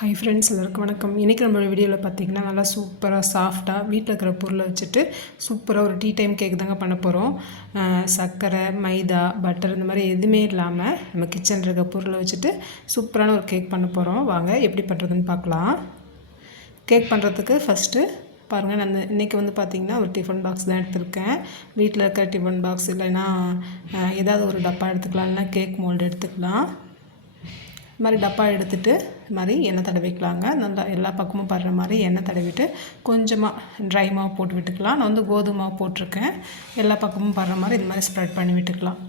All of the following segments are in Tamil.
ஹை ஃப்ரெண்ட்ஸ் எல்லாருக்கும் வணக்கம். இன்றைக்கி நம்மளோட வீடியோவில் பார்த்தீங்கன்னா நல்லா சூப்பராக சாஃப்டாக வீட்டில் இருக்கிற பொருளை வச்சுட்டு சூப்பராக ஒரு டீ டைம் கேக் தாங்க பண்ண போகிறோம் சர்க்கரை மைதா பட்டர் இந்த மாதிரி எதுவுமே இல்லாமல் நம்ம கிச்சனில் இருக்க பொருளை வச்சுட்டு சூப்பரான ஒரு கேக் பண்ண போகிறோம் வாங்க எப்படி பண்ணுறதுன்னு பார்க்கலாம். கேக் பண்ணுறதுக்கு ஃபஸ்ட்டு பாருங்கள் நான் இன்றைக்கி வந்து பார்த்திங்கன்னா ஒரு டிஃபன் பாக்ஸ் தான் எடுத்திருக்கேன். வீட்டில் இருக்கிற டிஃபன் பாக்ஸ் இல்லைன்னா ஏதாவது ஒரு டப்பா எடுத்துக்கலாம் இல்லைன்னா கேக் மோல்டு எடுத்துக்கலாம். இது மாதிரி டப்பா எடுத்துட்டு இது மாதிரி எண்ணெய் தடவிக்கலாங்க. நல்லா எல்லா பக்கமும் படுற மாதிரி எண்ணெய் தடவிட்டு கொஞ்சமாக ட்ரை மாவு போட்டு விட்டுக்கலாம். நான் வந்து கோதுமை மாவு போட்டிருக்கேன். எல்லா பக்கமும் படுற மாதிரி இது மாதிரி ஸ்ப்ரெட் பண்ணி விட்டுக்கலாம்.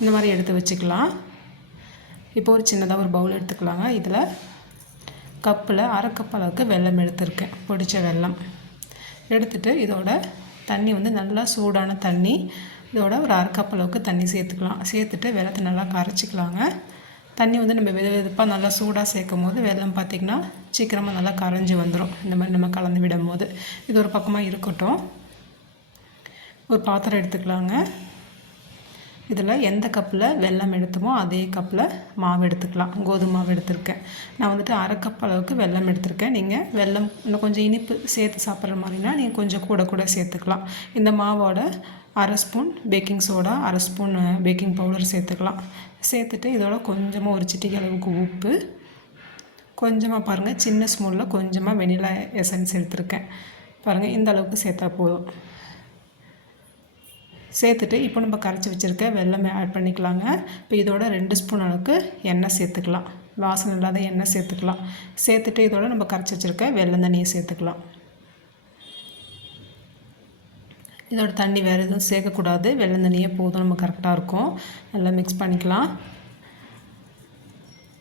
இந்த மாதிரி எடுத்து வச்சுக்கலாம். இப்போ ஒரு சின்னதாக ஒரு பவுல் எடுத்துக்கலாங்க. இதில் கப்பில் அரை கப் அளவுக்கு வெல்லம் எடுத்திருக்கேன். பிடிச்ச வெல்லம். எடுத்துகிட்டு இதோட தண்ணி வந்து நல்லா சூடான தண்ணி இதோட ஒரு அரை கப் அளவுக்கு தண்ணி சேர்த்துக்கலாம். சேர்த்துட்டு வெள்ளத்தை நல்லா கரைச்சிக்கலாங்க. தண்ணி வந்து நம்ம வெது வெதுப்பாக நல்லா சூடாக சேர்க்கும் போது வெள்ளம் பார்த்திங்கன்னா சீக்கிரமாக நல்லா கரைஞ்சி வந்துடும் இந்த மாதிரி நம்ம கலந்து விடும் போது இது ஒரு பக்கமாக இருக்கட்டும். ஒரு பாத்திரம் எடுத்துக்கலாங்க. இதில் எந்த கப்பில் வெல்லம் எடுத்தோமோ அதே கப்பில் மாவு எடுத்துக்கலாம். கோதுமை மாவு எடுத்திருக்கேன். நான் வந்துட்டு அரை கப் அளவுக்கு வெல்லம் எடுத்திருக்கேன். நீங்கள் வெல்லம் இன்னும் கொஞ்சம் இனிப்பு சேர்த்து சாப்பிட்ற மாதிரினா நீங்கள் கொஞ்சம் கூட கூட சேர்த்துக்கலாம். இந்த மாவோட அரை ஸ்பூன் பேக்கிங் சோடா அரை ஸ்பூன் பேக்கிங் பவுடர் சேர்த்துக்கலாம். சேர்த்துட்டு இதோட கொஞ்சமாக ஒரு சிட்டிக்கு அளவுக்கு உப்பு. கொஞ்சமாக பாருங்கள் சின்ன ஸ்பூனில் கொஞ்சமாக வெனிலா எசன்ஸ் எடுத்திருக்கேன். பாருங்கள் இந்த அளவுக்கு சேர்த்தா போதும். சேர்த்துட்டு இப்போ நம்ம கரைச்சி வச்சுருக்க வெள்ளமே ஆட் பண்ணிக்கலாங்க. இப்போ இதோட ரெண்டு ஸ்பூன் அளவுக்கு எண்ணெய் சேர்த்துக்கலாம். வாசனை இல்லாத எண்ணெய் சேர்த்துக்கலாம். சேர்த்துட்டு இதோட நம்ம கரைச்சி வச்சுருக்க வெல்லம் தண்ணியை சேர்த்துக்கலாம். இதோட தண்ணி வேறு எதுவும் சேர்க்கக்கூடாது. வெள்ளம் தண்ணியே போதும் நம்ம கரெக்டாக இருக்கும். நல்லா மிக்ஸ் பண்ணிக்கலாம்.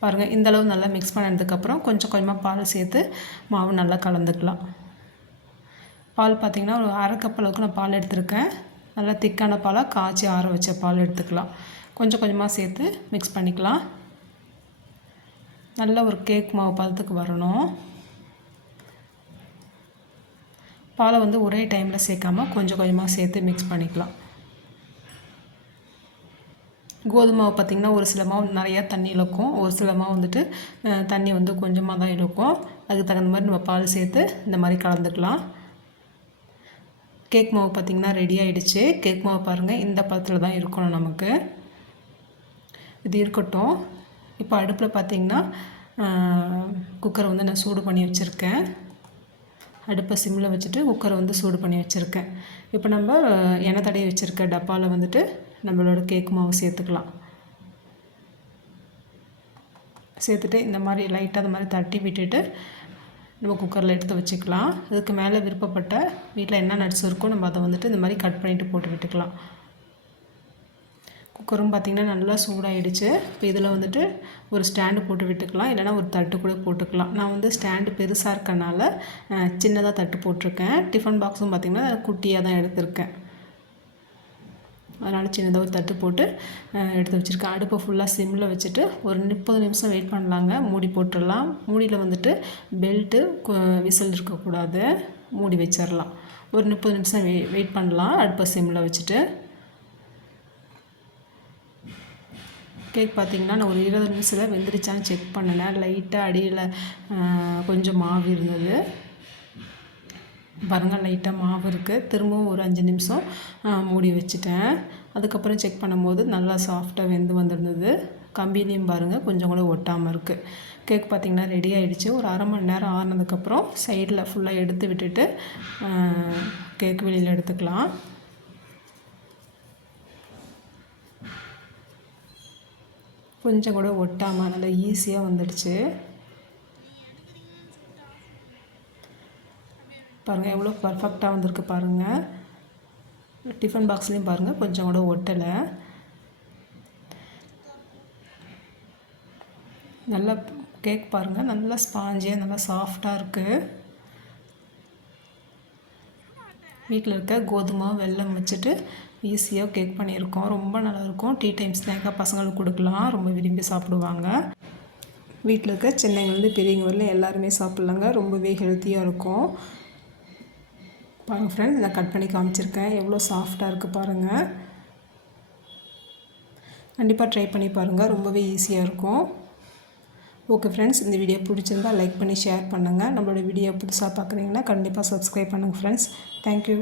பாருங்கள் இந்தளவு நல்லா மிக்ஸ் பண்ணதுக்கப்புறம் கொஞ்சம் கொஞ்சமாக பால் சேர்த்து மாவு நல்லா கலந்துக்கலாம். பால் பார்த்திங்கன்னா ஒரு அரை கப் அளவுக்கு நான் பால் எடுத்திருக்கேன். நல்லா திக்கான பாலாக காய்ச்சி ஆற வச்ச பால் எடுத்துக்கலாம். கொஞ்சம் கொஞ்சமாக சேர்த்து மிக்ஸ் பண்ணிக்கலாம். நல்ல ஒரு கேக் மாவு பதத்துக்கு வரணும். பாலை வந்து ஒரே டைமில் சேர்க்காம கொஞ்சம் கொஞ்சமாக சேர்த்து மிக்ஸ் பண்ணிக்கலாம். கோதுமை மாவு பார்த்திங்கன்னா ஒரு சில மாவு நிறையா தண்ணி இழுக்கும். ஒரு சில மாவு வந்துட்டு தண்ணி வந்து கொஞ்சமாக தான் இழுக்கும். அதுக்கு தகுந்த மாதிரி நம்ம பால் சேர்த்து இந்த மாதிரி கலந்துக்கலாம். கேக் மாவு பார்த்திங்கன்னா ரெடி ஆகிடுச்சு கேக் மாவு பாருங்கள் இந்த பதத்தில் தான் இருக்கணும் நமக்கு. இது இருக்கட்டும். இப்போ அடுப்பில் பார்த்திங்கன்னா குக்கரை வந்து நான் சூடு பண்ணி வச்சுருக்கேன். அடுப்பை சிம்மில் வச்சுட்டு குக்கரை வந்து சூடு பண்ணி வச்சுருக்கேன். இப்போ நம்ம எண்ணெய் தடவி வச்சுருக்க டப்பாவில் வந்துட்டு நம்மளோட கேக் மாவு சேர்த்துக்கலாம். சேர்த்துட்டு இந்த மாதிரி லைட்டாக அந்த மாதிரி தட்டி விட்டுட்டு நம்ம குக்கரில் எடுத்து வச்சுக்கலாம். இதுக்கு மேலே விருப்பப்பட்ட வீட்டில் என்ன நட்ஸ் இருக்கோ நம்ம அதை வந்துட்டு இந்த மாதிரி கட் பண்ணிவிட்டு போட்டு விட்டுக்கலாம். குக்கரும் பார்த்திங்கன்னா நல்லா சூடாகிடுச்சு இப்போ இதில் வந்துட்டு ஒரு ஸ்டாண்டு போட்டு விட்டுக்கலாம். இல்லைனா ஒரு தட்டு கூட போட்டுக்கலாம். நான் வந்து ஸ்டாண்டு பெருசாக இருக்கனால சின்னதாக தட்டு போட்டிருக்கேன். டிஃபன் பாக்ஸும் பார்த்திங்கன்னா குட்டியாக தான் எடுத்திருக்கேன். அதனால் சின்னதாக ஒரு தட்டு போட்டு எடுத்து வச்சுருக்கேன். அடுப்பை ஃபுல்லாக சிம்மில் வச்சுட்டு ஒரு முப்பது நிமிஷம் வெயிட் பண்ணலாங்க. மூடி போட்டுடலாம். மூடியில் வந்துட்டு பெல்ட்டு விசில் இருக்கக்கூடாது. மூடி வச்சிடலாம் ஒரு முப்பது நிமிஷம் வெயிட் பண்ணலாம். அடுப்பை சிம்மில் வச்சுட்டு. கேக் பார்த்திங்கன்னா நான் ஒரு இருபது நிமிஷத்தில் வெந்துருச்சான்னு செக் பண்ணினேன் லைட்டாக அடியில் கொஞ்சம் மாவு இருந்தது. பாருங்கள் லைட்டாக மாவு இருக்குது திரும்பவும் ஒரு அஞ்சு நிமிஷம் மூடி வச்சுட்டேன். அதுக்கப்புறம் செக் பண்ணும்போது நல்லா சாஃப்டாக வெந்து வந்திருந்தது. கம்பிலையும் பாருங்கள் கொஞ்சம் கூட ஒட்டாமல் இருக்குது கேக் பார்த்திங்கன்னா ரெடி ஆகிடுச்சு ஒரு அரை மணி நேரம் ஆறுனதுக்கப்புறம் சைடில் ஃபுல்லாக எடுத்து விட்டுட்டு கேக் வெளியில் எடுத்துக்கலாம். கொஞ்சம் கூட ஒட்டாமல் நல்லா ஈஸியாக வந்துடுச்சு. பாருங்கள் எவ்வளோ பர்ஃபெக்டாக வந்திருக்கு பாருங்கள் டிஃபன் பாக்ஸ்லேயும் பாருங்கள் கொஞ்சம் கூட ஒட்டலை. நல்லா கேக் பாருங்கள் நல்லா ஸ்பாஞ்சியாக நல்லா சாஃப்டாக இருக்குது வீட்டில் இருக்க கோதுமை வெல்லம் வச்சுட்டு ஈஸியாக கேக் பண்ணியிருக்கோம். ரொம்ப நல்லாயிருக்கும். டீ டைம் ஸ்நாக்காக பசங்களுக்கு கொடுக்கலாம். ரொம்ப விரும்பி சாப்பிடுவாங்க. வீட்டில் இருக்க சின்னங்கள்லேருந்து பெரியவங்க வரலையும் எல்லாருமே சாப்பிட்லாங்க. ரொம்பவே ஹெல்த்தியாக இருக்கும். பாருங்கள் ஃப்ரெண்ட்ஸ் நான் கட் பண்ணி காமிச்சிருக்கேன். எவ்வளோ சாஃப்டாக இருக்குது பாருங்கள் கண்டிப்பாக ட்ரை பண்ணி பாருங்கள் ரொம்பவே ஈஸியாக இருக்கும். ஓகே ஃப்ரெண்ட்ஸ் இந்த வீடியோ பிடிச்சிருந்தா லைக் பண்ணி ஷேர் பண்ணுங்கள் நம்மளோட வீடியோ புதுசாக பார்க்குறீங்கன்னா கண்டிப்பாக சப்ஸ்கிரைப் பண்ணுங்கள் ஃப்ரெண்ட்ஸ் தேங்க்யூ